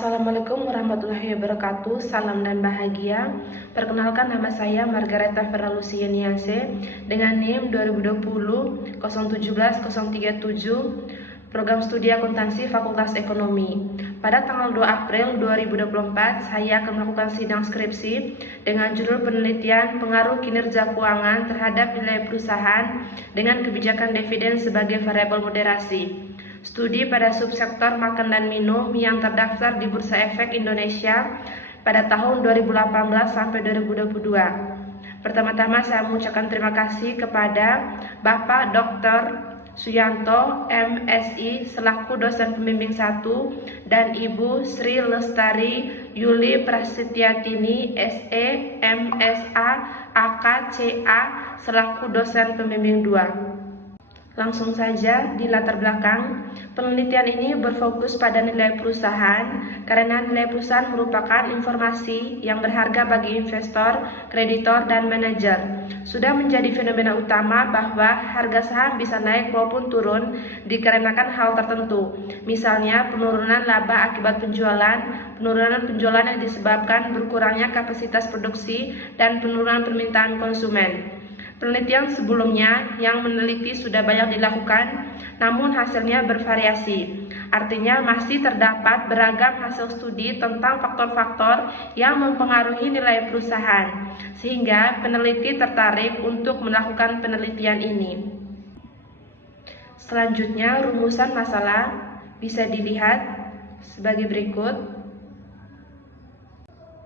Assalamualaikum warahmatullahi wabarakatuh. Salam dan bahagia. Perkenalkan, nama saya Margareta Ferralucia Niase dengan NIM 2020 017 037, Program Studi Akuntansi Fakultas Ekonomi. Pada tanggal 2 April 2024, saya akan melakukan sidang skripsi dengan judul penelitian pengaruh kinerja keuangan terhadap nilai perusahaan dengan kebijakan dividen sebagai variabel moderasi. Studi pada subsektor makan dan minum yang terdaftar di Bursa Efek Indonesia pada tahun 2018 sampai 2022. Pertama-tama saya mengucapkan terima kasih kepada Bapak Dr. Suyanto, MSI, selaku dosen pembimbing 1, dan Ibu Sri Lestari Yuli Prasetyatini, SE, MSA, AKCA, selaku dosen pembimbing 2. Langsung saja di latar belakang, penelitian ini berfokus pada nilai perusahaan karena nilai perusahaan merupakan informasi yang berharga bagi investor, kreditor, dan manajer. Sudah menjadi fenomena utama bahwa harga saham bisa naik maupun turun dikarenakan hal tertentu. Misalnya penurunan laba akibat penurunan penjualan yang disebabkan berkurangnya kapasitas produksi, dan penurunan permintaan konsumen. Penelitian sebelumnya yang meneliti sudah banyak dilakukan, namun hasilnya bervariasi. Artinya masih terdapat beragam hasil studi tentang faktor-faktor yang mempengaruhi nilai perusahaan, sehingga peneliti tertarik untuk melakukan penelitian ini. Selanjutnya, rumusan masalah bisa dilihat sebagai berikut.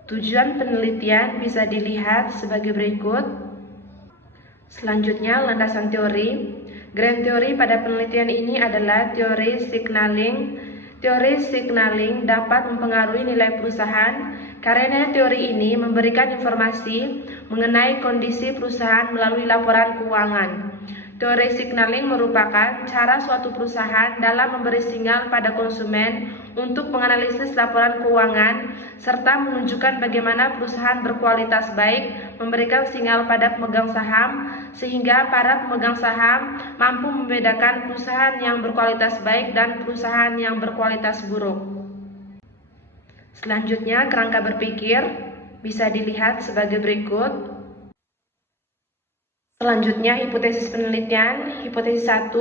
Tujuan penelitian bisa dilihat sebagai berikut. Selanjutnya, landasan teori. Grand teori pada penelitian ini adalah teori signaling. Teori signaling dapat mempengaruhi nilai perusahaan karena teori ini memberikan informasi mengenai kondisi perusahaan melalui laporan keuangan. Teori signaling merupakan cara suatu perusahaan dalam memberi sinyal pada konsumen untuk menganalisis laporan keuangan serta menunjukkan bagaimana perusahaan berkualitas baik, memberikan sinyal pada pemegang saham sehingga para pemegang saham mampu membedakan perusahaan yang berkualitas baik dan perusahaan yang berkualitas buruk. Selanjutnya, kerangka berpikir bisa dilihat sebagai berikut. Selanjutnya, hipotesis penelitian. Hipotesis 1,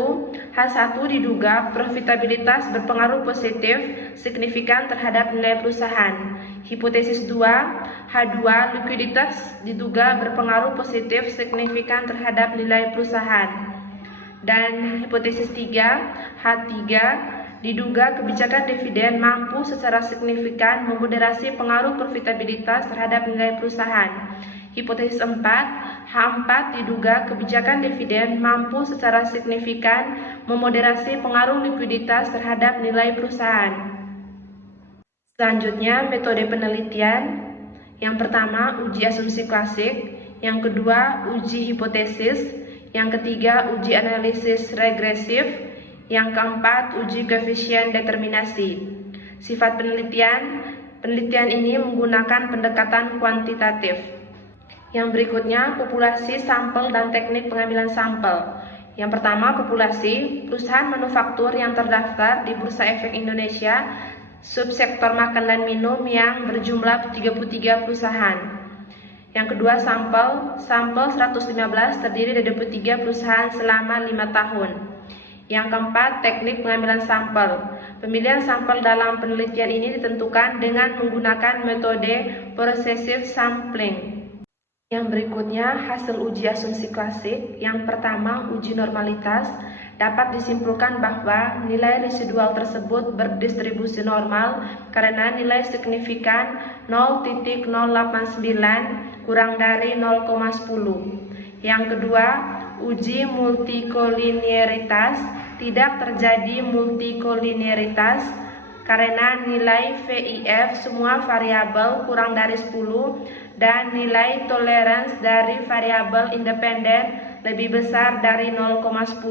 H1 diduga profitabilitas berpengaruh positif signifikan terhadap nilai perusahaan. Hipotesis 2, H2 likuiditas diduga berpengaruh positif signifikan terhadap nilai perusahaan. Dan hipotesis 3, H3 diduga kebijakan dividen mampu secara signifikan memoderasi pengaruh profitabilitas terhadap nilai perusahaan. Hipotesis 4, H4 diduga kebijakan dividen mampu secara signifikan memoderasi pengaruh likuiditas terhadap nilai perusahaan. Selanjutnya, metode penelitian. Yang pertama, uji asumsi klasik. Yang kedua, uji hipotesis. Yang ketiga, uji analisis regresif. Yang keempat, uji koefisien determinasi. Sifat penelitian. Penelitian ini menggunakan pendekatan kuantitatif. Yang berikutnya, populasi, sampel, dan teknik pengambilan sampel. Yang pertama, populasi. Perusahaan manufaktur yang terdaftar di Bursa Efek Indonesia, subsektor makan dan minum yang berjumlah 33 perusahaan. Yang kedua, sampel. Sampel 115 terdiri dari 23 perusahaan selama 5 tahun. Yang keempat, teknik pengambilan sampel. Pemilihan sampel dalam penelitian ini ditentukan dengan menggunakan metode processive sampling. Yang berikutnya, hasil uji asumsi klasik. Yang pertama, uji normalitas. Dapat disimpulkan bahwa nilai residual tersebut berdistribusi normal karena nilai signifikan 0,089 kurang dari 0,10. Yang kedua, uji multikolinearitas. Tidak terjadi multikolinearitas karena nilai VIF semua variabel kurang dari 10 dan nilai tolerance dari variabel independen lebih besar dari 0,10.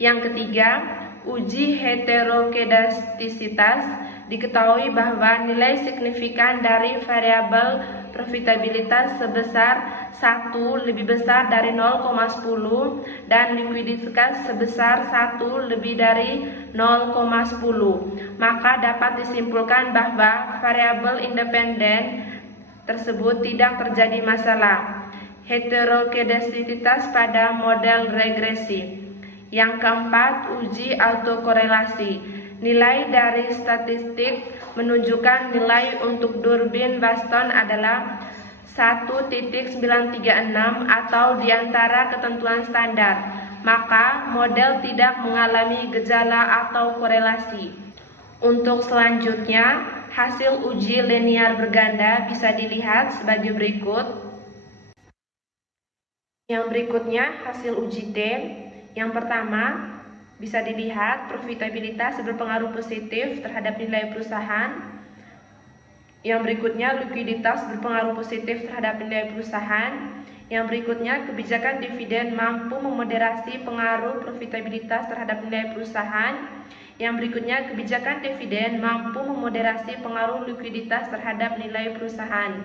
Yang ketiga, uji heterokedastisitas. diketahui bahwa nilai signifikan dari variabel profitabilitas sebesar 1 lebih besar dari 0,10 dan likuiditas sebesar 1 lebih dari 0,10, maka dapat disimpulkan bahwa variabel independen tersebut tidak terjadi masalah heterogeneisitas pada model regresi. Yang keempat, uji autokorelasi. Nilai dari statistik menunjukkan nilai untuk durbin Baston adalah 1.936 atau di antara ketentuan standar, maka model tidak mengalami gejala atau korelasi. Untuk selanjutnya, hasil uji linear berganda bisa dilihat sebagai berikut. Yang berikutnya hasil uji T. Yang pertama bisa dilihat profitabilitas berpengaruh positif terhadap nilai perusahaan. Yang berikutnya likuiditas berpengaruh positif terhadap nilai perusahaan. Yang berikutnya kebijakan dividen mampu memoderasi pengaruh profitabilitas terhadap nilai perusahaan. Yang berikutnya kebijakan dividen mampu memoderasi pengaruh likuiditas terhadap nilai perusahaan.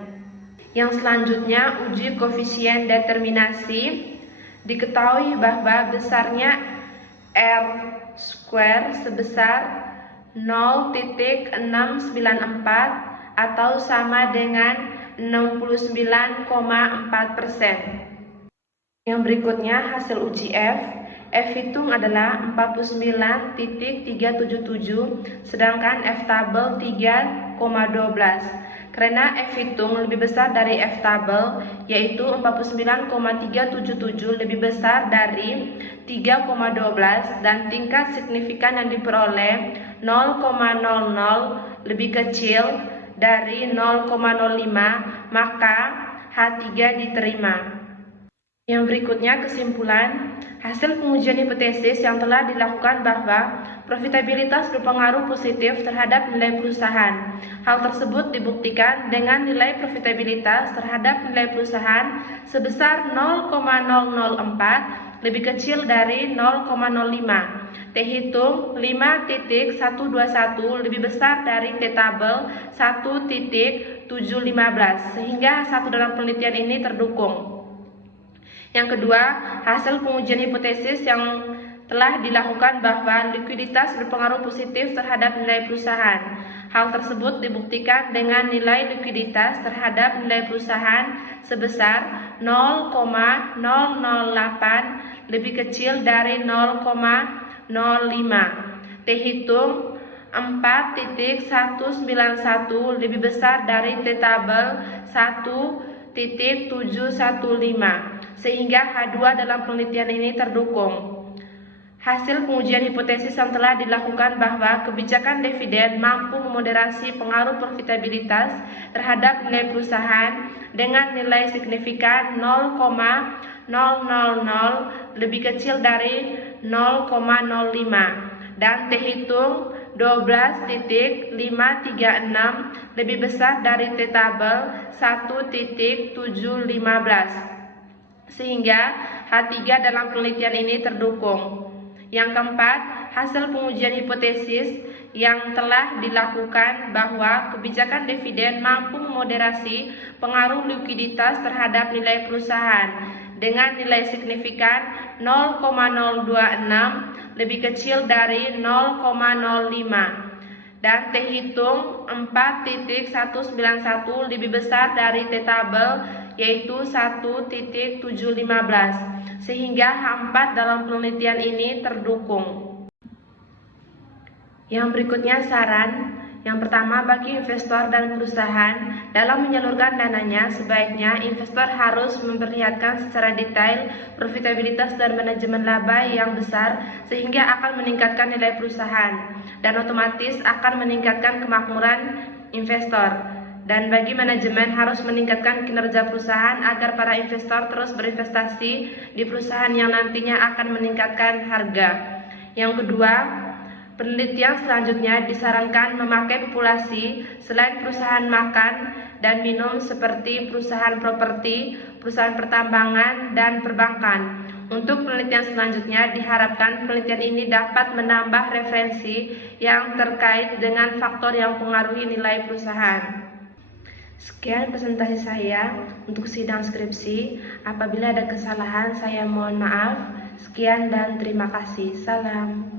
Yang selanjutnya uji koefisien determinasi. Diketahui bahwa besarnya R² sebesar 0.694 atau sama dengan 69,4%. Yang berikutnya hasil uji F. F hitung adalah 49.377 sedangkan F tabel 3,12. Karena F hitung lebih besar dari F tabel, yaitu 49,377 lebih besar dari 3,12 dan tingkat signifikan yang diperoleh 0,00 lebih kecil dari 0,05, maka H3 diterima. Yang berikutnya kesimpulan, hasil pengujian hipotesis yang telah dilakukan bahwa profitabilitas berpengaruh positif terhadap nilai perusahaan. Hal tersebut dibuktikan dengan nilai profitabilitas terhadap nilai perusahaan sebesar 0,004 lebih kecil dari 0,05. T hitung 5.121 lebih besar dari T tabel 1.715 sehingga satu dalam penelitian ini terdukung. Yang kedua, hasil pengujian hipotesis yang telah dilakukan bahwa likuiditas berpengaruh positif terhadap nilai perusahaan. Hal tersebut dibuktikan dengan nilai likuiditas terhadap nilai perusahaan sebesar 0,008 lebih kecil dari 0,05. T hitung 4.191 lebih besar dari T tabel 1.715 sehingga H2 dalam penelitian ini terdukung. Hasil pengujian hipotesis yang telah dilakukan bahwa kebijakan dividen mampu memoderasi pengaruh profitabilitas terhadap nilai perusahaan dengan nilai signifikan 0,000 lebih kecil dari 0,05 dan T hitung 12.536 lebih besar dari T tabel 1.715 sehingga H3 dalam penelitian ini terdukung. Yang keempat, hasil pengujian hipotesis yang telah dilakukan bahwa kebijakan dividen mampu memoderasi pengaruh likuiditas terhadap nilai perusahaan dengan nilai signifikan 0,026 lebih kecil dari 0,05 dan T hitung 4.191 lebih besar dari T tabel yaitu 1.715 sehingga H4 dalam penelitian ini terdukung. Yang berikutnya saran. Yang pertama, bagi investor dan perusahaan dalam menyalurkan dananya, sebaiknya investor harus memperlihatkan secara detail profitabilitas dan manajemen laba yang besar sehingga akan meningkatkan nilai perusahaan dan otomatis akan meningkatkan kemakmuran investor. Dan bagi manajemen harus meningkatkan kinerja perusahaan agar para investor terus berinvestasi di perusahaan yang nantinya akan meningkatkan harga. Yang kedua, penelitian selanjutnya disarankan memakai populasi selain perusahaan makan dan minum seperti perusahaan properti, perusahaan pertambangan, dan perbankan Untuk penelitian selanjutnya, diharapkan penelitian ini dapat menambah referensi yang terkait dengan faktor yang mempengaruhi nilai perusahaan. Sekian presentasi saya untuk sidang skripsi. Apabila ada kesalahan, saya mohon maaf. Sekian dan terima kasih. Salam.